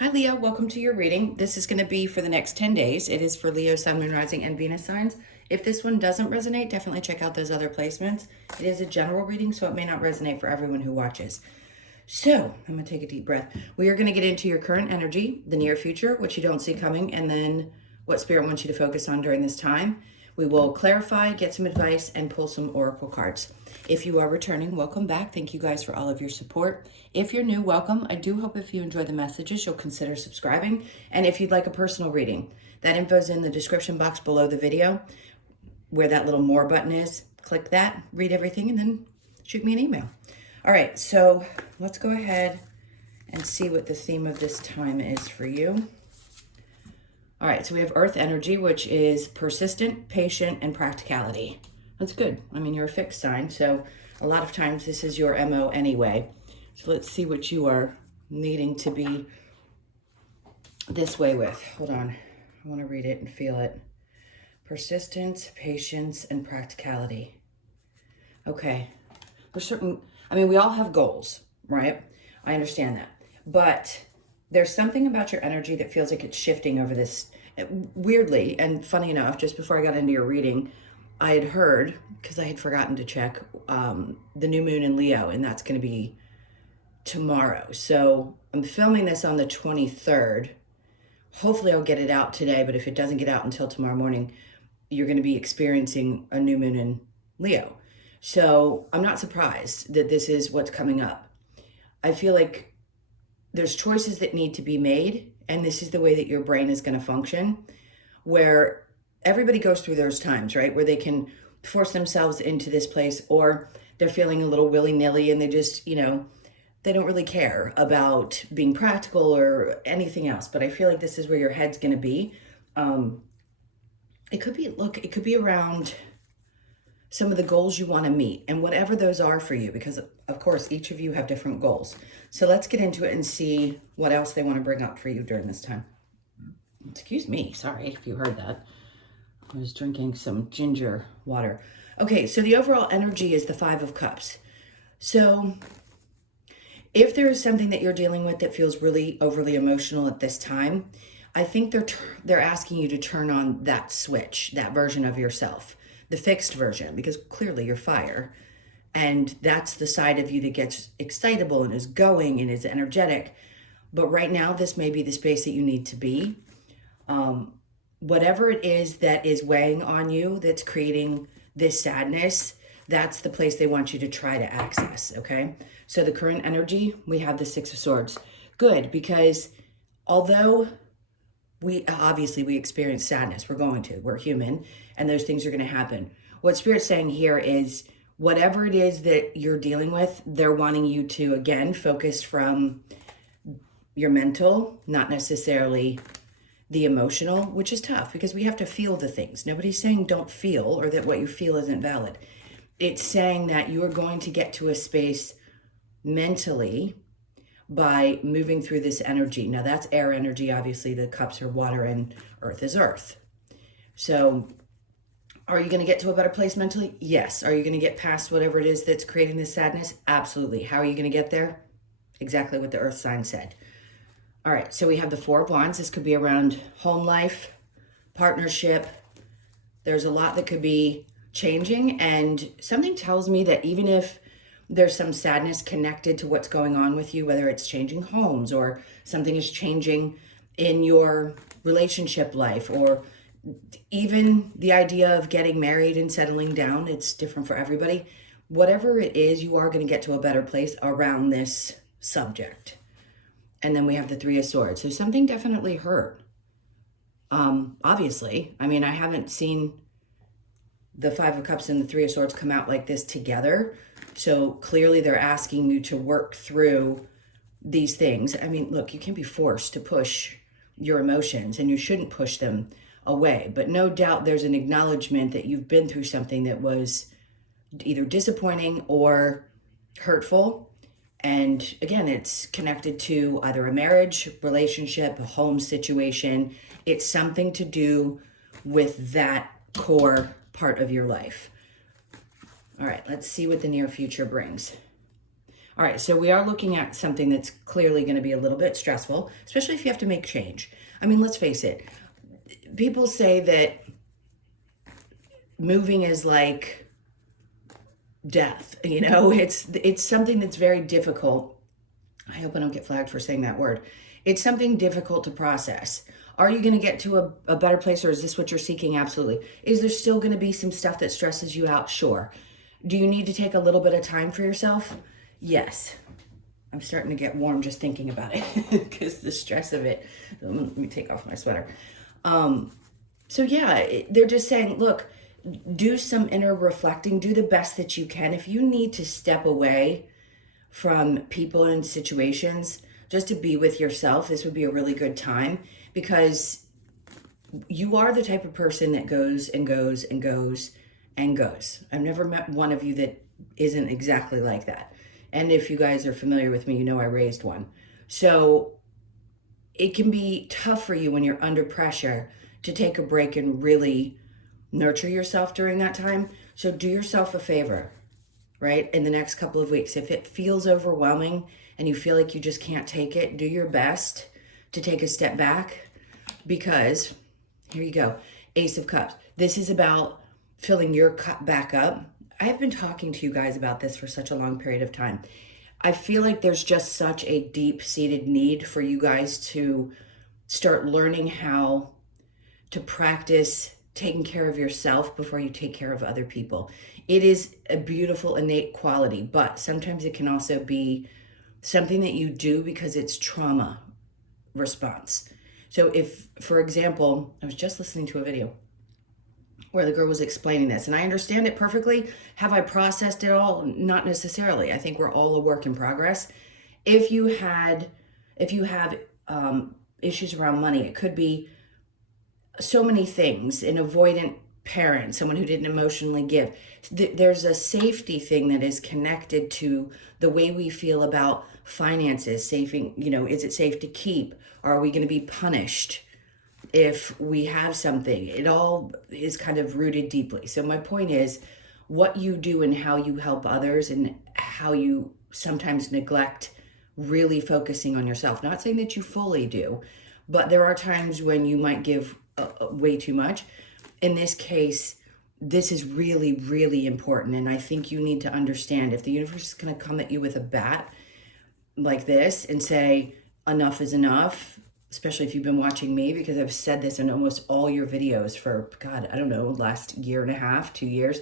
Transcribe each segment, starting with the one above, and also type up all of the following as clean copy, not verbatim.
Hi, Leo. Welcome to your reading. This is going to be for the next 10 days. It is for Leo, Sun, Moon, Rising, and Venus signs. If this one doesn't resonate, definitely check out those other placements. It is a general reading, so it may not resonate for everyone who watches. So, I'm going to take a deep breath. We are going to get into your current energy, the near future, what you don't see coming, and then what Spirit wants you to focus on during this time. We will clarify, get some advice, and pull some oracle cards. If you are returning, welcome back. Thank you guys for all of your support. If you're new, welcome. I do hope if you enjoy the messages, you'll consider subscribing. And if you'd like a personal reading, that info is in the description box below the video, where that little more button is. Click that, read everything, and then shoot me an email. All right, so let's go ahead and see what the theme of this time is for you. All right, so we have Earth energy, which is persistent, patient, and practicality. That's good. I mean, you're a fixed sign, so a lot of times this is your MO anyway. So let's see what you are needing to be this way with. Hold on. I want to read it and feel it. Persistence, patience, and practicality. Okay. There's certain, I mean, we all have goals, right? I understand that. But there's something about your energy that feels like it's shifting over this. Weirdly, and funny enough, just before I got into your reading, I had heard, because I had forgotten to check, the new moon in Leo, and that's going to be tomorrow. So I'm filming this on the 23rd. Hopefully I'll get it out today, but if it doesn't get out until tomorrow morning, you're going to be experiencing a new moon in Leo. So I'm not surprised that this is what's coming up. I feel like there's choices that need to be made, and this is the way that your brain is going to function, where everybody goes through those times, right? Where they can force themselves into this place, or they're feeling a little willy-nilly and they just, they don't really care about being practical or anything else. But I feel like this is where your head's going to be. It could be around some of the goals you want to meet and whatever those are for you, because of course, each of you have different goals. So let's get into it and see what else they want to bring up for you during this time. Excuse me. Sorry if you heard that. I was drinking some ginger water. Okay, so the overall energy is the Five of Cups. So if there is something that you're dealing with that feels really overly emotional at this time, I think they're asking you to turn on that switch, that version of yourself, the fixed version, because clearly you're fire. And that's the side of you that gets excitable and is going and is energetic. But right now, this may be the space that you need to be. Whatever it is that is weighing on you, that's creating this sadness, that's the place they want you to try to access, okay? So the current energy, we have the Six of Swords. Good, because although we experience sadness, we're human, and those things are going to happen. What Spirit's saying here is whatever it is that you're dealing with, they're wanting you to, again, focus from your mental, not necessarily the emotional, which is tough because we have to feel the things. Nobody's saying don't feel or that what you feel isn't valid. It's saying that you are going to get to a space mentally by moving through this energy. Now that's air energy. Obviously the cups are water and earth is earth. So are you going to get to a better place mentally? Yes. Are you going to get past whatever it is that's creating this sadness? Absolutely. How are you going to get there? Exactly what the earth sign said. All right, so we have the Four of Wands. This could be around home life, partnership. There's a lot that could be changing, and something tells me that even if there's some sadness connected to what's going on with you, whether it's changing homes or something is changing in your relationship life, or even the idea of getting married and settling down, it's different for everybody. Whatever it is, you are going to get to a better place around this subject. And then we have the Three of Swords. So something definitely hurt. Obviously, I mean, I haven't seen the Five of Cups and the Three of Swords come out like this together. So clearly they're asking you to work through these things. I mean, look, you can't be forced to push your emotions and you shouldn't push them away. But no doubt there's an acknowledgement that you've been through something that was either disappointing or hurtful. And again, it's connected to either a marriage, relationship, a home situation. It's something to do with that core part of your life. All right, let's see what the near future brings. All right, so we are looking at something that's clearly going to be a little bit stressful, especially if you have to make change. I mean, let's face it. People say that moving is like death. You know, it's something that's very difficult. I hope I don't get flagged for saying that word. It's something difficult to process. Are you going to get to a better place, or is this what you're seeking? Absolutely. Is there still going to be some stuff that stresses you out? Sure. Do you need to take a little bit of time for yourself? Yes. I'm starting to get warm just thinking about it because the stress of it. Let me take off my sweater. So yeah, they're just saying, look, do some inner reflecting, do the best that you can. If you need to step away from people and situations just to be with yourself, this would be a really good time, because you are the type of person that goes and goes and goes and goes. I've never met one of you that isn't exactly like that. And if you guys are familiar with me, you know I raised one. So it can be tough for you when you're under pressure to take a break and really nurture yourself during that time. So do yourself a favor, right? In the next couple of weeks, if it feels overwhelming and you feel like you just can't take it, do your best to take a step back, because here you go, Ace of Cups. This is about filling your cup back up. I have been talking to you guys about this for such a long period of time. I feel like there's just such a deep-seated need for you guys to start learning how to practice taking care of yourself before you take care of other people. It is a beautiful innate quality, but sometimes it can also be something that you do because it's trauma response. So if, for example, I was just listening to a video where the girl was explaining this, and I understand it perfectly. Have I processed it all? Not necessarily. I think we're all a work in progress. If you have issues around money, it could be so many things. An avoidant parent, someone who didn't emotionally give. There's a safety thing that is connected to the way we feel about finances. Saving, is it safe to keep? Are we going to be punished if we have something? It all is kind of rooted deeply. So my point is, what you do and how you help others, and how you sometimes neglect really focusing on yourself. Not saying that you fully do, but there are times when you might give way too much. In this case, this is really, really important. And I think you need to understand, if the universe is going to come at you with a bat like this and say, enough is enough, especially if you've been watching me, because I've said this in almost all your videos for, God, I don't know, last year and a half, 2 years.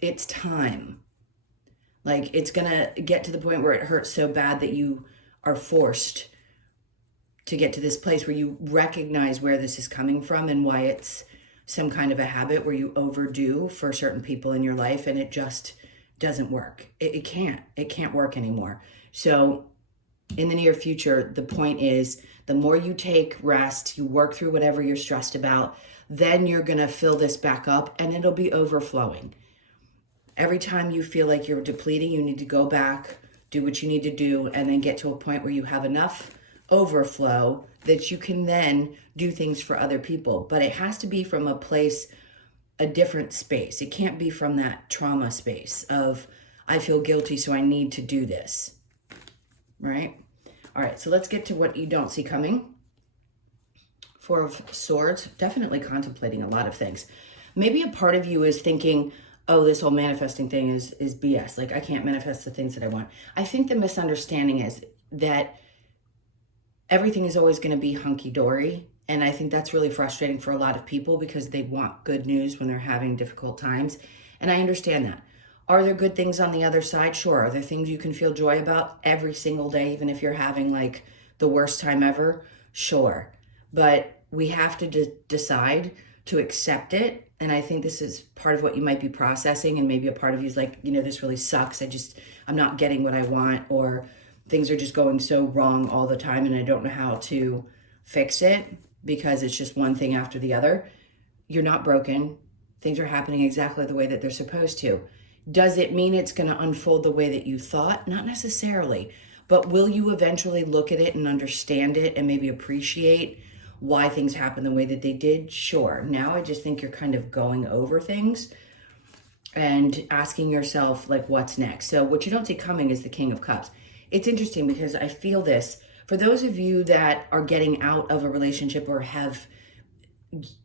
It's time. Like, it's going to get to the point where it hurts so bad that you are forced to get to this place where you recognize where this is coming from and why it's some kind of a habit where you overdo for certain people in your life, and it just doesn't work. It can't work anymore. So in the near future, the point is, the more you take rest, you work through whatever you're stressed about, then you're going to fill this back up and it'll be overflowing. Every time you feel like you're depleting, you need to go back, do what you need to do, and then get to a point where you have enough overflow that you can then do things for other people. But it has to be from a place, a different space. It can't be from that trauma space of, I feel guilty, so I need to do this. Right? All right, so let's get to what you don't see coming. Four of Swords, definitely contemplating a lot of things. Maybe a part of you is thinking, oh, this whole manifesting thing is BS. Like, I can't manifest the things that I want. I think the misunderstanding is that everything is always going to be hunky-dory. And I think that's really frustrating for a lot of people, because they want good news when they're having difficult times. And I understand that. Are there good things on the other side? Sure. Are there things you can feel joy about every single day, even if you're having like the worst time ever? Sure. But we have to decide to accept it. And I think this is part of what you might be processing. And maybe a part of you is like, this really sucks. I'm not getting what I want, or things are just going so wrong all the time and I don't know how to fix it because it's just one thing after the other. You're not broken. Things are happening exactly the way that they're supposed to. Does it mean it's going to unfold the way that you thought? Not necessarily. But will you eventually look at it and understand it and maybe appreciate why things happen the way that they did? Sure. Now I just think you're kind of going over things and asking yourself, like, what's next? So what you don't see coming is the King of Cups. it's interesting because I feel this. For those of you that are getting out of a relationship or have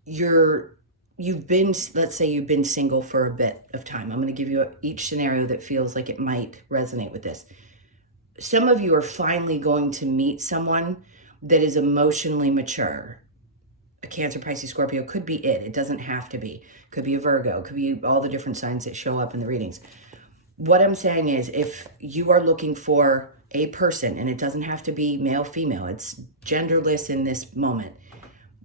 you've been, let's say you've been single for a bit of time. I'm going to give you each scenario that feels like it might resonate with this. Some of you are finally going to meet someone that is emotionally mature. A Cancer, Pisces, Scorpio could be it. It doesn't have to be. Could be a Virgo. Could be all the different signs that show up in the readings. What I'm saying is, if you are looking for a person, and it doesn't have to be male, female, it's genderless in this moment,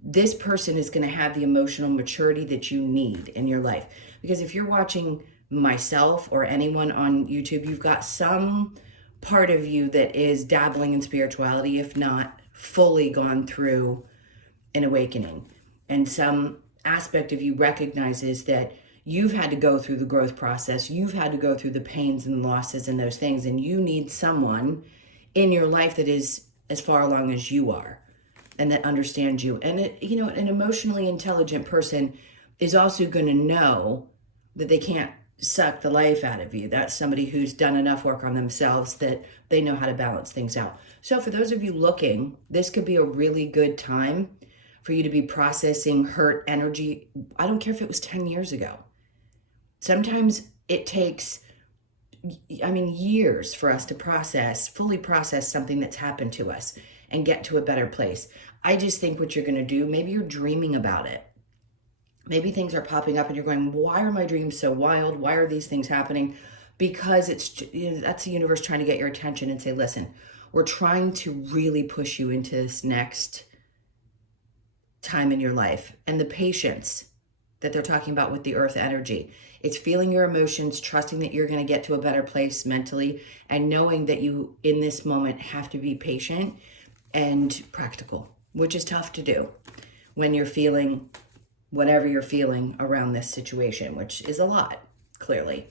this person is going to have the emotional maturity that you need in your life. Because if you're watching myself or anyone on YouTube, you've got some part of you that is dabbling in spirituality, if not fully gone through an awakening. And some aspect of you recognizes that you've had to go through the growth process. You've had to go through the pains and losses and those things. And you need someone in your life that is as far along as you are and that understands you. And an emotionally intelligent person is also going to know that they can't suck the life out of you. That's somebody who's done enough work on themselves that they know how to balance things out. So for those of you looking, this could be a really good time for you to be processing hurt energy. I don't care if it was 10 years ago. Sometimes it takes, years for us to fully process something that's happened to us and get to a better place. I just think what you're going to do, maybe you're dreaming about it. Maybe things are popping up and you're going, why are my dreams so wild? Why are these things happening? Because that's the universe trying to get your attention and say, listen, we're trying to really push you into this next time in your life. And the patience that they're talking about with the earth energy, it's feeling your emotions, trusting that you're going to get to a better place mentally, and knowing that you in this moment have to be patient and practical, which is tough to do when you're feeling whatever you're feeling around this situation, which is a lot, clearly.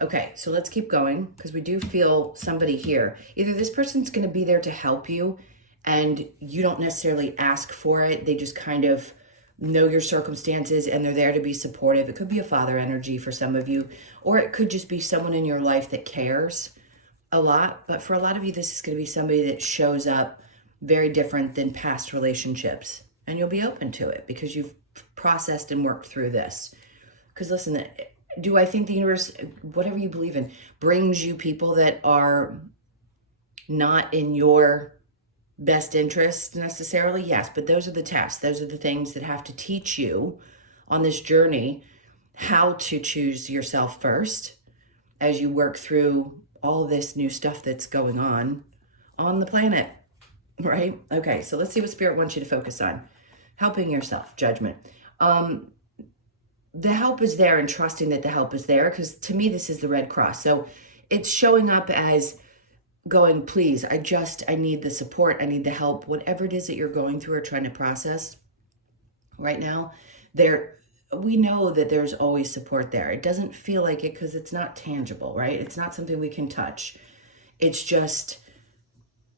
Okay, so let's keep going because we do feel somebody here. Either this person's going to be there to help you and you don't necessarily ask for it. They just kind of know your circumstances and they're there to be supportive. It could be a father energy for some of you, or it could just be someone in your life that cares a lot. But for a lot of you, this is going to be somebody that shows up very different than past relationships. And you'll be open to it because you've processed and worked through this. Because listen, do I think the universe, whatever you believe in, brings you people that are not in your best interest necessarily? Yes, but those are the tests. Those are the things that have to teach you on this journey how to choose yourself first as you work through all of this new stuff that's going on the planet, right? Okay, so let's see what Spirit wants you to focus on. Helping yourself, judgment. The help is there and trusting that the help is there, because to me, this is the Red Cross. So it's showing up as going, please, I need the support. I need the help. Whatever it is that you're going through or trying to process right now, we know that there's always support there. It doesn't feel like it because it's not tangible, right? It's not something we can touch. It's just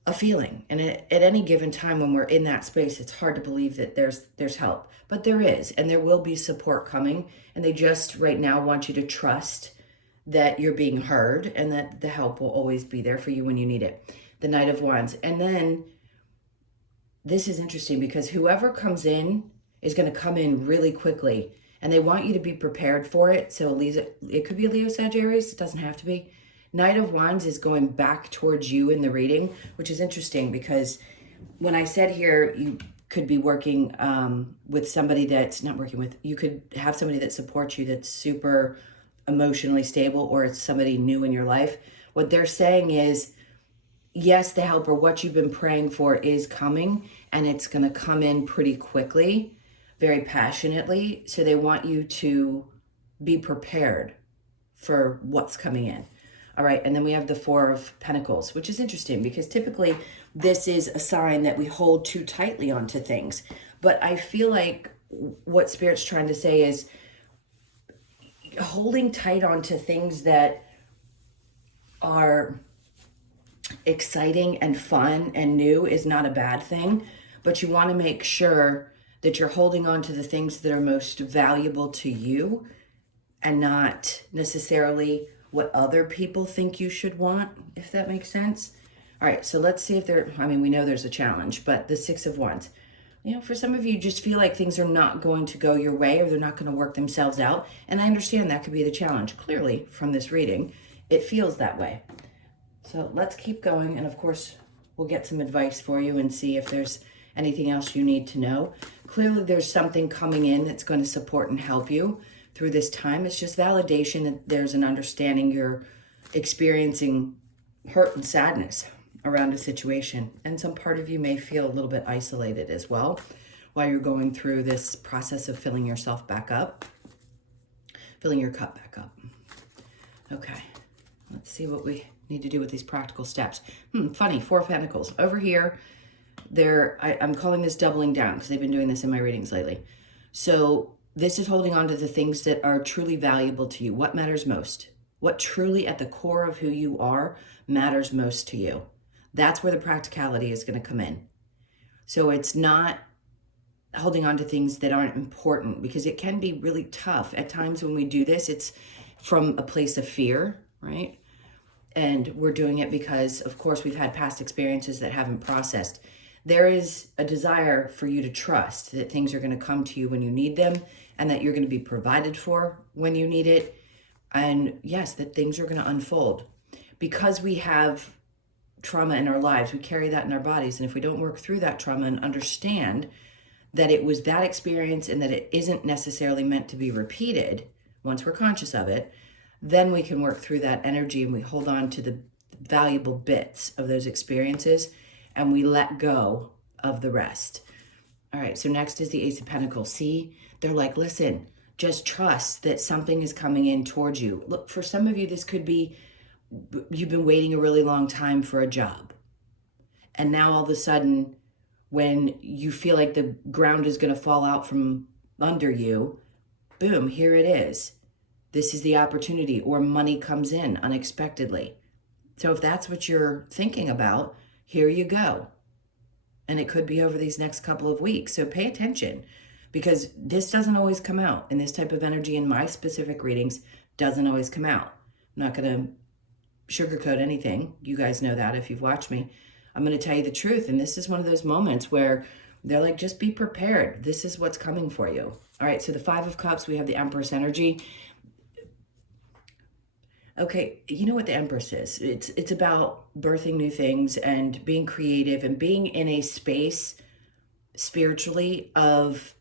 a feeling. And at any given time when we're in that space, it's hard to believe that there's help. But there is, and there will be support coming. And they just right now want you to trust that you're being heard and that the help will always be there for you when you need it. The Knight of Wands. And then this is interesting because whoever comes in is going to come in really quickly and they want you to be prepared for it. So it could be a Leo, Sagittarius. It doesn't have to be. Knight of Wands is going back towards you in the reading, which is interesting because when I said here, you could be working with somebody that's not working with, you could have somebody that supports you that's super emotionally stable, or it's somebody new in your life. What they're saying is, yes, the help or what you've been praying for is coming, and it's going to come in pretty quickly, very passionately. So they want you to be prepared for what's coming in. All right, and then we have the Four of Pentacles, which is interesting because typically this is a sign that we hold too tightly onto things. But I feel like what Spirit's trying to say is holding tight onto things that are exciting and fun and new is not a bad thing, but you want to make sure that you're holding on to the things that are most valuable to you and not necessarily what other people think you should want, if that makes sense. All right, so let's see if we know there's a challenge, but the Six of Wands. For some of you, just feel like things are not going to go your way, or they're not going to work themselves out. And I understand that could be the challenge. Clearly, from this reading, it feels that way. So let's keep going. And of course, we'll get some advice for you and see if there's anything else you need to know. Clearly, there's something coming in that's going to support and help you through this time. It's just validation that there's an understanding you're experiencing hurt and sadness around a situation. And some part of you may feel a little bit isolated as well while you're going through this process of filling yourself back up, filling your cup back up. Okay, let's see what we need to do with these practical steps. Funny, Four of Pentacles. Over here, I'm calling this doubling down because they've been doing this in my readings lately. So this is holding on to the things that are truly valuable to you. What matters most? What truly at the core of who you are matters most to you. That's where the practicality is going to come in. So it's not holding on to things that aren't important, because it can be really tough. At times when we do this, it's from a place of fear, right? And we're doing it because, of course, we've had past experiences that haven't processed. There is a desire for you to trust that things are going to come to you when you need them, and that you're going to be provided for when you need it. And yes, that things are going to unfold. Because we have trauma in our lives, we carry that in our bodies. And if we don't work through that trauma and understand that it was that experience and that it isn't necessarily meant to be repeated, once we're conscious of it, then we can work through that energy and we hold on to the valuable bits of those experiences and we let go of the rest. All right, so next is the Ace of Pentacles. See, they're like, listen, just trust that something is coming in towards you. Look, for some of you, this could be you've been waiting a really long time for a job. And now all of a sudden, when you feel like the ground is going to fall out from under you, boom, here it is. This is the opportunity, or money comes in unexpectedly. So if that's what you're thinking about, here you go. And it could be over these next couple of weeks. So pay attention, because this doesn't always come out. And this type of energy in my specific readings doesn't always come out. I'm not going to sugarcoat anything. You guys know that if you've watched me. I'm going to tell you the truth. And this is one of those moments where they're like, just be prepared. This is what's coming for you. All right, so the Five of Cups, we have the Empress energy. Okay, you know what the Empress is. It's about birthing new things and being creative and being in a space spiritually of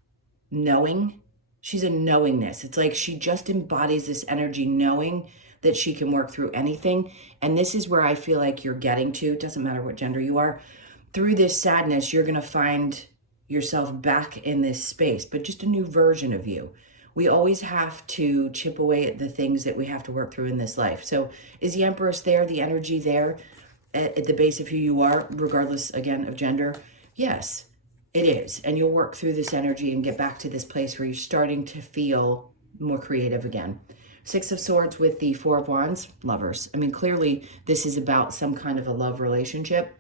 knowing. She's a knowingness. It's like she just embodies this energy, knowing that she can work through anything. And this is where I feel like you're getting to. It doesn't matter what gender you are. Through this sadness, you're going to find yourself back in this space, but just a new version of you. We always have to chip away at the things that we have to work through in this life. So is the Empress there, the energy there at the base of who you are, regardless, again, of gender? Yes, it is. And you'll work through this energy and get back to this place where you're starting to feel more creative again. Six of Swords with the Four of Wands, lovers. I mean, clearly this is about some kind of a love relationship.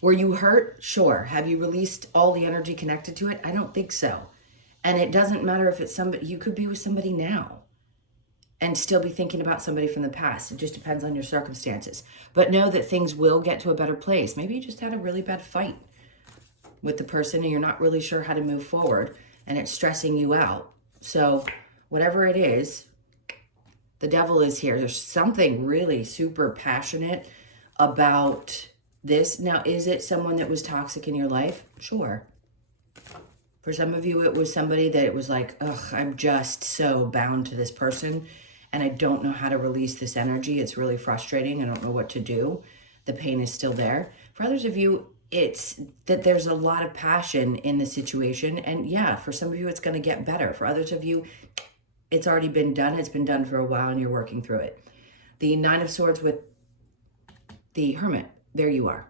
Were you hurt? Sure. Have you released all the energy connected to it? I don't think so. And it doesn't matter if it's somebody, you could be with somebody now and still be thinking about somebody from the past. It just depends on your circumstances. But know that things will get to a better place. Maybe you just had a really bad fight with the person and you're not really sure how to move forward and it's stressing you out. So whatever it is, the devil is here. There's something really super passionate about this. Now, is it someone that was toxic in your life? Sure. For some of you, it was somebody that it was like, ugh, I'm just so bound to this person and I don't know how to release this energy. It's really frustrating. I don't know what to do. The pain is still there. For others of you, it's that there's a lot of passion in the situation. And yeah, for some of you, it's going to get better. For others of you, it's already been done. It's been done for a while and you're working through it. The Nine of Swords with the Hermit, there you are.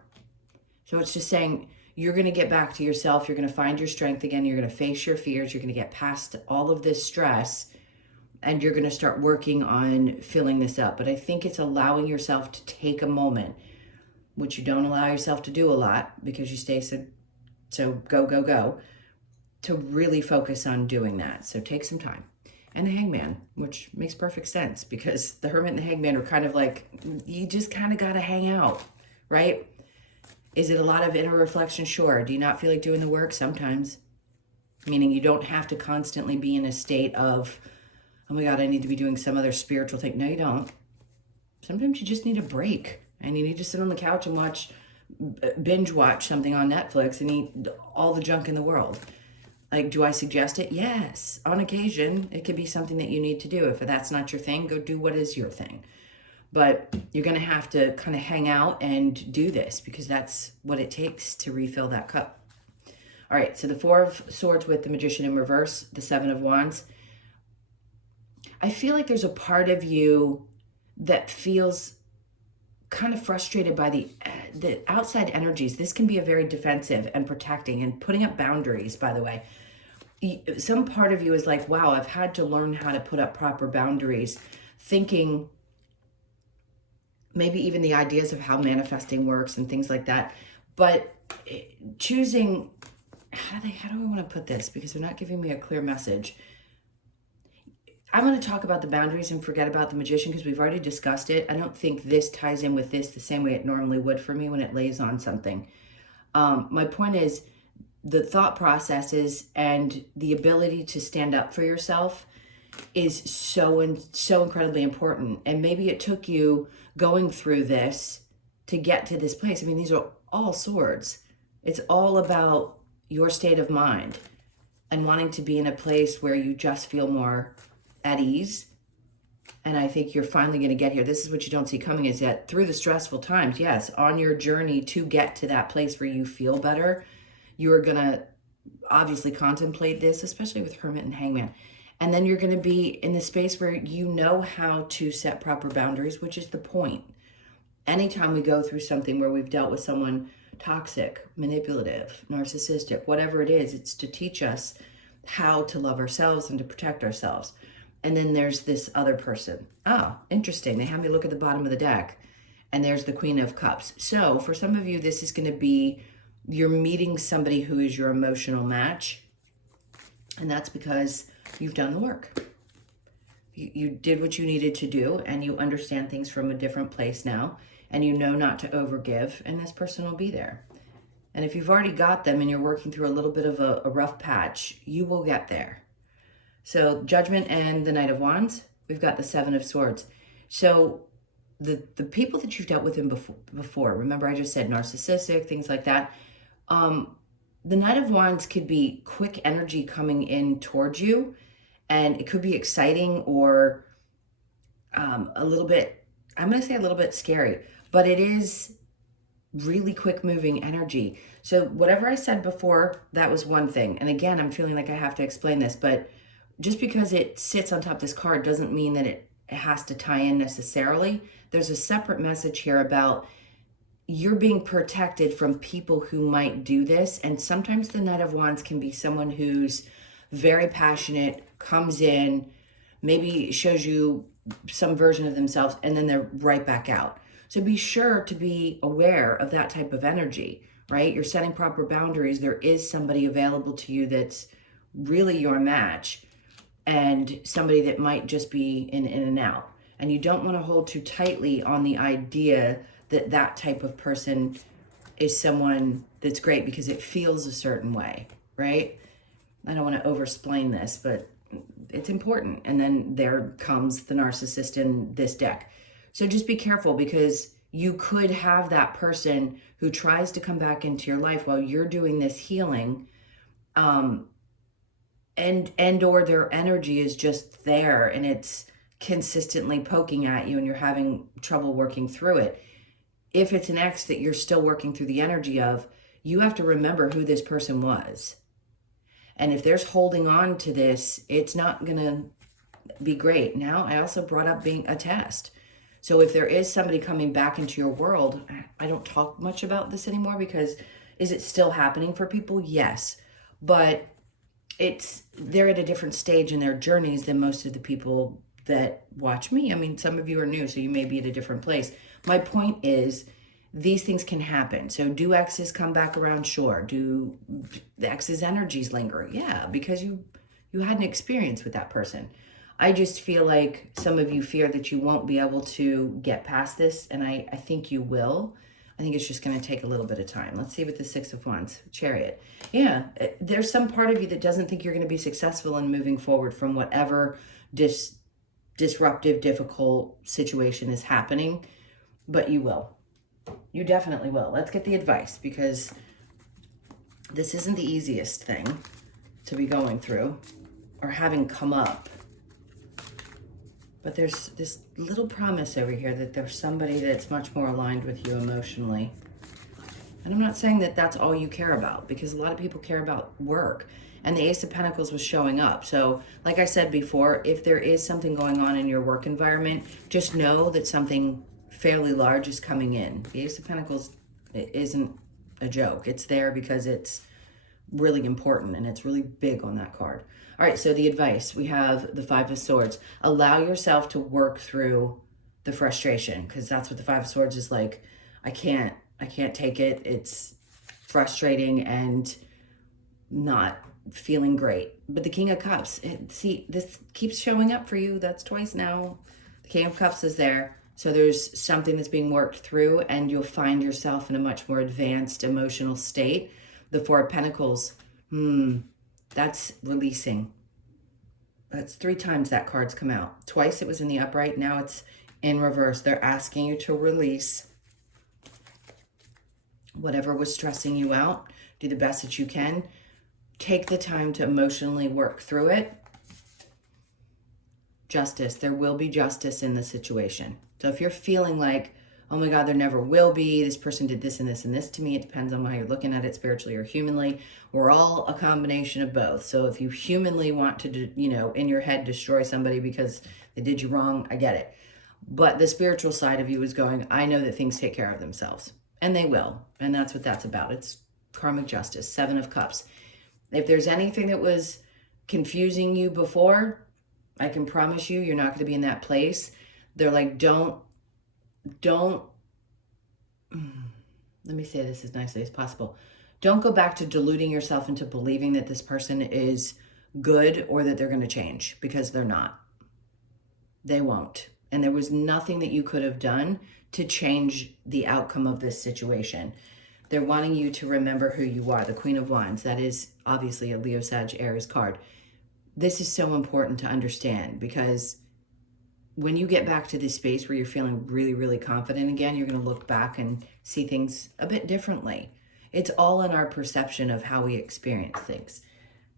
So it's just saying, you're going to get back to yourself. You're going to find your strength again. You're going to face your fears. You're going to get past all of this stress and you're going to start working on filling this up. But I think it's allowing yourself to take a moment, which you don't allow yourself to do a lot because you stay so go, to really focus on doing that. So take some time. And the Hangman, which makes perfect sense because the Hermit and the Hangman are kind of like, you just kind of got to hang out, right? Is it a lot of inner reflection? Sure. Do you not feel like doing the work? Sometimes. Meaning you don't have to constantly be in a state of, oh my God, I need to be doing some other spiritual thing. No, you don't. Sometimes you just need a break and you need to sit on the couch and binge watch something on Netflix and eat all the junk in the world. Like, do I suggest it? Yes. On occasion, it could be something that you need to do. If that's not your thing, go do what is your thing. But you're going to have to kind of hang out and do this because that's what it takes to refill that cup. All right, so the Four of Swords with the Magician in reverse, the Seven of Wands. I feel like there's a part of you that feels kind of frustrated by the outside energies. This can be a very defensive and protecting and putting up boundaries, by the way. Some part of you is like, wow, I've had to learn how to put up proper boundaries, thinking maybe even the ideas of how manifesting works and things like that. But choosing, how do I want to put this? Because they're not giving me a clear message. I'm going to talk about the boundaries and forget about the Magician because we've already discussed it. I don't think this ties in with this the same way it normally would for me when it lays on something. My point is the thought processes and the ability to stand up for yourself is so incredibly important. And maybe it took you going through this to get to this place. I mean, these are all swords. It's all about your state of mind and wanting to be in a place where you just feel more at ease. And I think you're finally going to get here. This is what you don't see coming, is that through the stressful times, yes, on your journey to get to that place where you feel better, you are going to obviously contemplate this, especially with Hermit and Hangman. And then you're going to be in the space where you know how to set proper boundaries, which is the point. Anytime we go through something where we've dealt with someone toxic, manipulative, narcissistic, whatever it is, it's to teach us how to love ourselves and to protect ourselves. And then there's this other person. Oh, interesting. They have me look at the bottom of the deck. And there's the Queen of Cups. So for some of you, this is going to be, you're meeting somebody who is your emotional match. And that's because you've done the work. You did what you needed to do, and you understand things from a different place now. And you know not to overgive, and this person will be there. And if you've already got them and you're working through a little bit of a rough patch, you will get there. So Judgment and the Knight of Wands, we've got the Seven of Swords. So the people that you've dealt with before, remember I just said narcissistic, things like that. The Knight of Wands could be quick energy coming in towards you, and it could be exciting or a little bit, I'm going to say a little bit scary, but it is really quick moving energy. So whatever I said before, that was one thing. And again, I'm feeling like I have to explain this, but just because it sits on top of this card doesn't mean that it has to tie in necessarily. There's a separate message here about you're being protected from people who might do this. And sometimes the Knight of Wands can be someone who's very passionate, comes in, maybe shows you some version of themselves, and then they're right back out. So be sure to be aware of that type of energy, right? You're setting proper boundaries. There is somebody available to you that's really your match, and somebody that might just be in and out. And you don't want to hold too tightly on the idea that that type of person is someone that's great because it feels a certain way, right? I don't want to over-explain this, but it's important. And then there comes the narcissist in this deck. So just be careful, because you could have that person who tries to come back into your life while you're doing this healing, and or their energy is just there and it's consistently poking at you and you're having trouble working through it. If it's an ex that you're still working through the energy of, you have to remember who this person was. And if there's holding on to this, it's not going to be great. Now, I also brought up being a test. So if there is somebody coming back into your world, I don't talk much about this anymore because is it still happening for people? Yes. But they're at a different stage in their journeys than most of the people that watch me. I mean, some of you are new, so you may be at a different place. My point is, these things can happen. So do exes come back around? Sure. Do the exes' energies linger? Yeah, because you had an experience with that person. I just feel like some of you fear that you won't be able to get past this, and I think you will. I think it's just going to take a little bit of time. Let's see with the Six of Wands, Chariot. Yeah, there's some part of you that doesn't think you're going to be successful in moving forward from whatever disruptive, difficult situation is happening, but you will. You definitely will. Let's get the advice, because this isn't the easiest thing to be going through or having come up. But there's this little promise over here that there's somebody that's much more aligned with you emotionally. And I'm not saying that that's all you care about, because a lot of people care about work. And the Ace of Pentacles was showing up. So like I said before, if there is something going on in your work environment, just know that something fairly large is coming in. The Ace of Pentacles isn't a joke. It's there because it's really important, and it's really big on that card. All right, so the advice, we have the Five of Swords. Allow yourself to work through the frustration, because that's what the Five of Swords is like. I can't take it. It's frustrating and not feeling great. But the King of Cups, see, this keeps showing up for you. That's twice now. The King of Cups is there. So there's something that's being worked through, and you'll find yourself in a much more advanced emotional state. The Four of Pentacles, that's releasing. That's 3 times that card's come out. Twice it was in the upright, now it's in reverse. They're asking you to release whatever was stressing you out. Do the best that you can. Take the time to emotionally work through it. Justice, there will be justice in the situation. So if you're feeling like, oh my God, there never will be, this person did this and this and this to me, it depends on how you're looking at it, spiritually or humanly. We're all a combination of both. So if you humanly want to, in your head destroy somebody because they did you wrong, I get it. But the spiritual side of you is going, I know that things take care of themselves. And they will. And that's what that's about. It's karmic justice. 7 of Cups. If there's anything that was confusing you before, I can promise you, you're not going to be in that place. They're like, don't, let me say this as nicely as possible. Don't go back to deluding yourself into believing that this person is good or that they're going to change, because they're not. They won't. And there was nothing that you could have done to change the outcome of this situation. They're wanting you to remember who you are. The Queen of Wands, that is obviously a Leo, Sag, Aries card. This is so important to understand, because when you get back to this space where you're feeling really, really confident again, you're going to look back and see things a bit differently. It's all in our perception of how we experience things.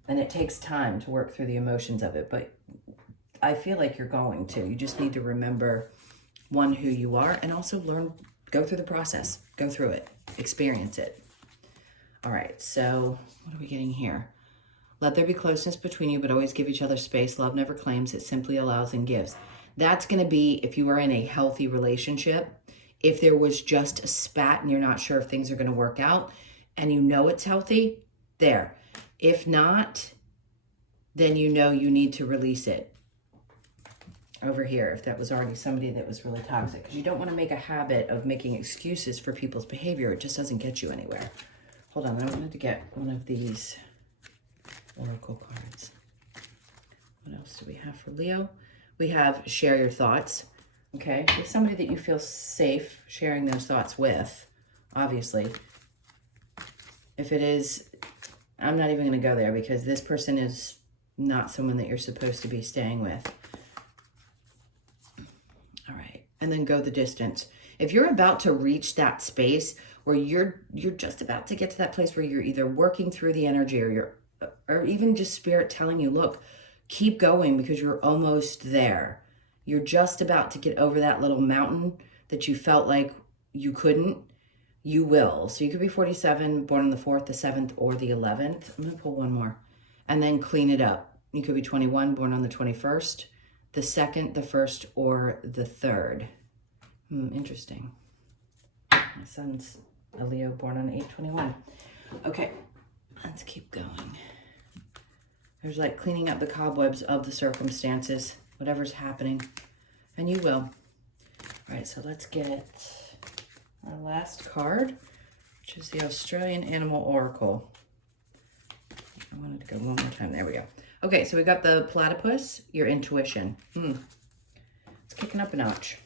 And it takes time to work through the emotions of it. But I feel like you're going to. You just need to remember, one, who you are, and also go through the process. Go through it. Experience it. All right, so what are we getting here? Let there be closeness between you, but always give each other space. Love never claims. It simply allows and gives. That's going to be if you are in a healthy relationship. If there was just a spat and you're not sure if things are going to work out and you know it's healthy, there. If not, then you know you need to release it. Over here, if that was already somebody that was really toxic. Because you don't want to make a habit of making excuses for people's behavior. It just doesn't get you anywhere. Hold on, I wanted to get one of these oracle cards. What else do we have for Leo? We have share your thoughts. Okay, with somebody that you feel safe sharing those thoughts with, obviously. If it is, I'm not even going to go there, because this person is not someone that you're supposed to be staying with. All right, and then go the distance. If you're about to reach that space where you're just about to get to that place where you're either working through the energy or even just spirit telling you, look, keep going because you're almost there. You're just about to get over that little mountain that you felt like you couldn't. You will. So you could be 47, born on the 4th, the 7th, or the 11th. I'm going to pull one more. And then clean it up. You could be 21, born on the 21st, the 2nd, the 1st, or the 3rd. Interesting. My son's a Leo, born on 8/21. Okay, let's keep going. There's like cleaning up the cobwebs of the circumstances, whatever's happening, and you will. All right, so let's get our last card, which is the Australian Animal Oracle. I wanted to go one more time. There we go. Okay, so we got the platypus, your intuition. It's kicking up a notch.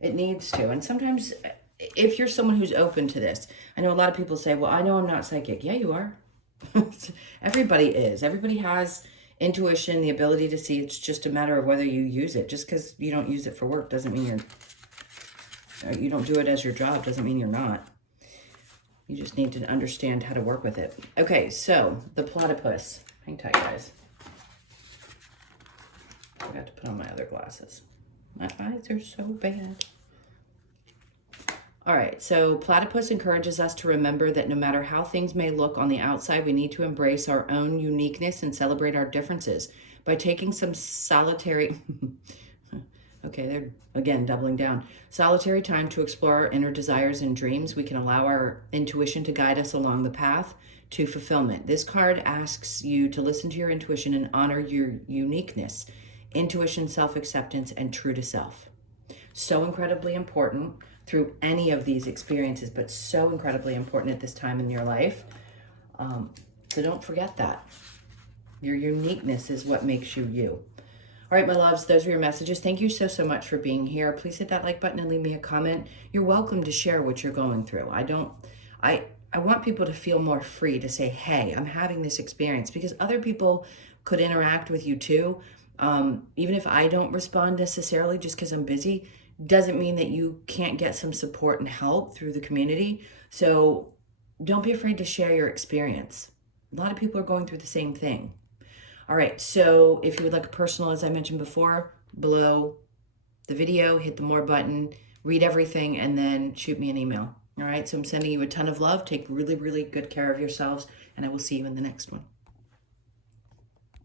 It needs to. And sometimes if you're someone who's open to this, I know a lot of people say, well, I know I'm not psychic. Yeah, you are. Everybody is. Everybody has intuition, the ability to see. It's just a matter of whether you use it. Just because you don't use it for work doesn't mean you don't do it as your job, doesn't mean you're not. You just need to understand how to work with it. Okay, so the platypus. Hang tight, guys. I got to put on my other glasses. My eyes are so bad. All right, so platypus encourages us to remember that no matter how things may look on the outside, we need to embrace our own uniqueness and celebrate our differences. By taking some solitary, okay, they're again doubling down, solitary time to explore our inner desires and dreams, we can allow our intuition to guide us along the path to fulfillment. This card asks you to listen to your intuition and honor your uniqueness, intuition, self-acceptance, and true to self. So incredibly important through any of these experiences, but so incredibly important at this time in your life. So don't forget that. Your uniqueness is what makes you you. All right, my loves, those are your messages. Thank you so much for being here. Please hit that like button and leave me a comment. You're welcome to share what you're going through. I want people to feel more free to say, hey, I'm having this experience, because other people could interact with you too. Even if I don't respond necessarily just because I'm busy, doesn't mean that you can't get some support and help through the community. So don't be afraid to share your experience. A lot of people are going through the same thing. All right, so if you would like a personal, as I mentioned before, below the video, hit the more button, read everything, and then shoot me an email. All right, so I'm sending you a ton of love. Take really, really good care of yourselves, and I will see you in the next one.